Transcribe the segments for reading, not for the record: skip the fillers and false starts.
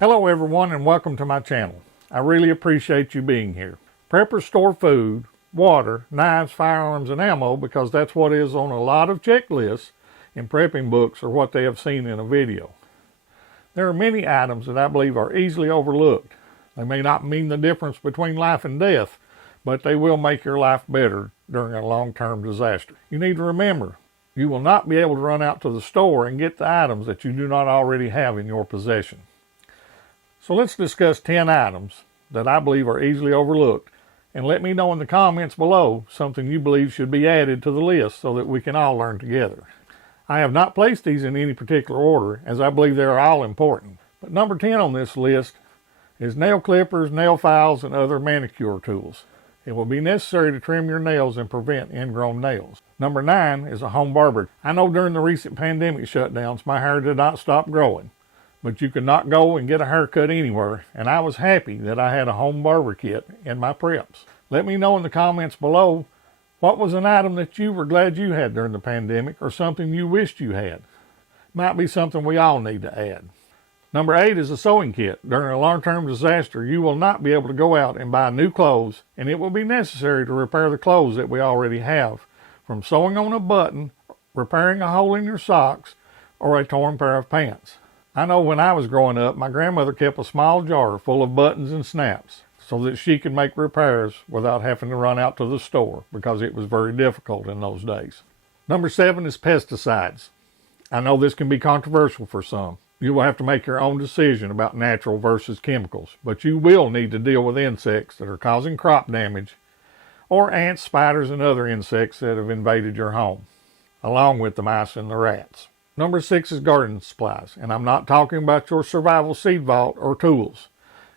Hello everyone and welcome to my channel. I really appreciate you being here. Preppers store food, water, knives, firearms, and ammo because that's what is on a lot of checklists in prepping books or what they have seen in a video. There are many items that I believe are easily overlooked. They may not mean the difference between life and death, but they will make your life better during a long-term disaster. You need to remember, you will not be able to run out to the store and get the items that you do not already have in your possession. So let's discuss 10 items that I believe are easily overlooked, and let me know in the comments below something you believe should be added to the list so that we can all learn together. I have not placed these in any particular order as I believe they are all important. But number 10 on this list is nail clippers, nail files, and other manicure tools. It will be necessary to trim your nails and prevent ingrown nails. Number 9 is a home barber. I know during the recent pandemic shutdowns my hair did not stop growing, but you could not go and get a haircut anywhere, and I was happy that I had a home barber kit in my preps. Let me know in the comments below what was an item that you were glad you had during the pandemic or something you wished you had. Might be something we all need to add. Number 8 is a sewing kit. During a long-term disaster, you will not be able to go out and buy new clothes, and it will be necessary to repair the clothes that we already have, from sewing on a button, repairing a hole in your socks, or a torn pair of pants. I know when I was growing up, my grandmother kept a small jar full of buttons and snaps so that she could make repairs without having to run out to the store because it was very difficult in those days. Number 7 is pesticides. I know this can be controversial for some. You will have to make your own decision about natural versus chemicals, but you will need to deal with insects that are causing crop damage or ants, spiders, and other insects that have invaded your home, along with the mice and the rats. Number 6 is garden supplies, and I'm not talking about your survival seed vault or tools.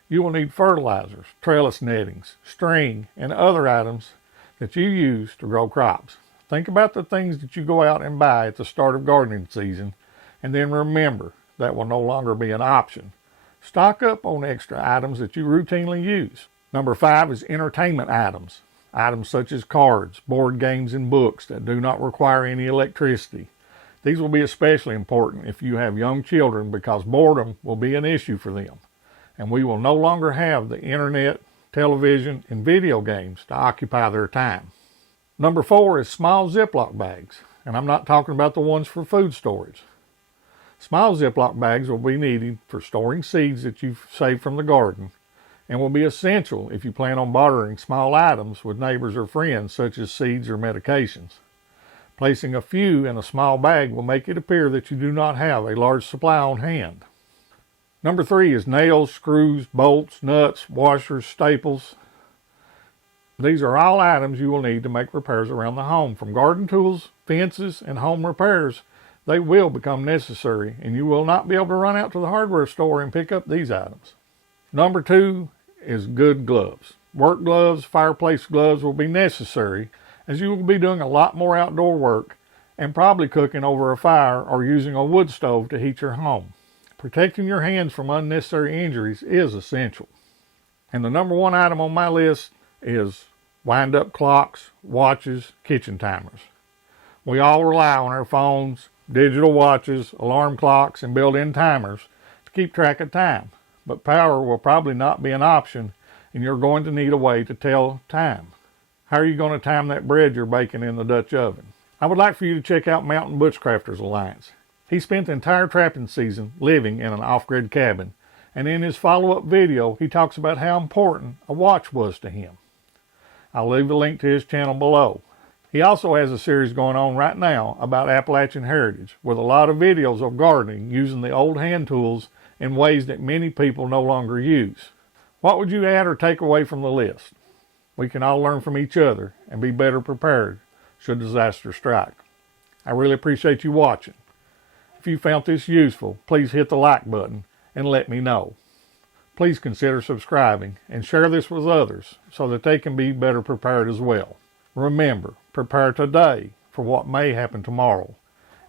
You will need fertilizers, trellis nettings, string, and other items that you use to grow crops. Think about the things that you go out and buy at the start of gardening season, and then remember that will no longer be an option. Stock up on extra items that you routinely use. Number 5 is entertainment items. Items such as cards, board games, and books that do not require any electricity. These will be especially important if you have young children because boredom will be an issue for them, and we will no longer have the internet, television, and video games to occupy their time. Number 4 is small Ziploc bags, and I'm not talking about the ones for food storage. Small Ziploc bags will be needed for storing seeds that you've saved from the garden and will be essential if you plan on bartering small items with neighbors or friends such as seeds or medications. Placing a few in a small bag will make it appear that you do not have a large supply on hand. Number 3 is nails, screws, bolts, nuts, washers, staples. These are all items you will need to make repairs around the home. From garden tools, fences, and home repairs, they will become necessary, and you will not be able to run out to the hardware store and pick up these items. Number 2 is good gloves. Work gloves, fireplace gloves will be necessary as you will be doing a lot more outdoor work and probably cooking over a fire or using a wood stove to heat your home. Protecting your hands from unnecessary injuries is essential. And the number 1 item on my list is wind-up clocks, watches, kitchen timers. We all rely on our phones, digital watches, alarm clocks, and built-in timers to keep track of time. But power will probably not be an option, and you're going to need a way to tell time. How are you going to time that bread you're baking in the Dutch oven? I would like for you to check out Mountain Bushcrafters Alliance. He spent the entire trapping season living in an off-grid cabin, and in his follow-up video, he talks about how important a watch was to him. I'll leave a link to his channel below. He also has a series going on right now about Appalachian Heritage, with a lot of videos of gardening using the old hand tools in ways that many people no longer use. What would you add or take away from the list? We can all learn from each other and be better prepared should disaster strike. I really appreciate you watching. If you found this useful, please hit the like button and let me know. Please consider subscribing and share this with others so that they can be better prepared as well. Remember, prepare today for what may happen tomorrow,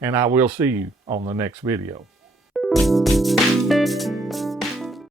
and I will see you on the next video.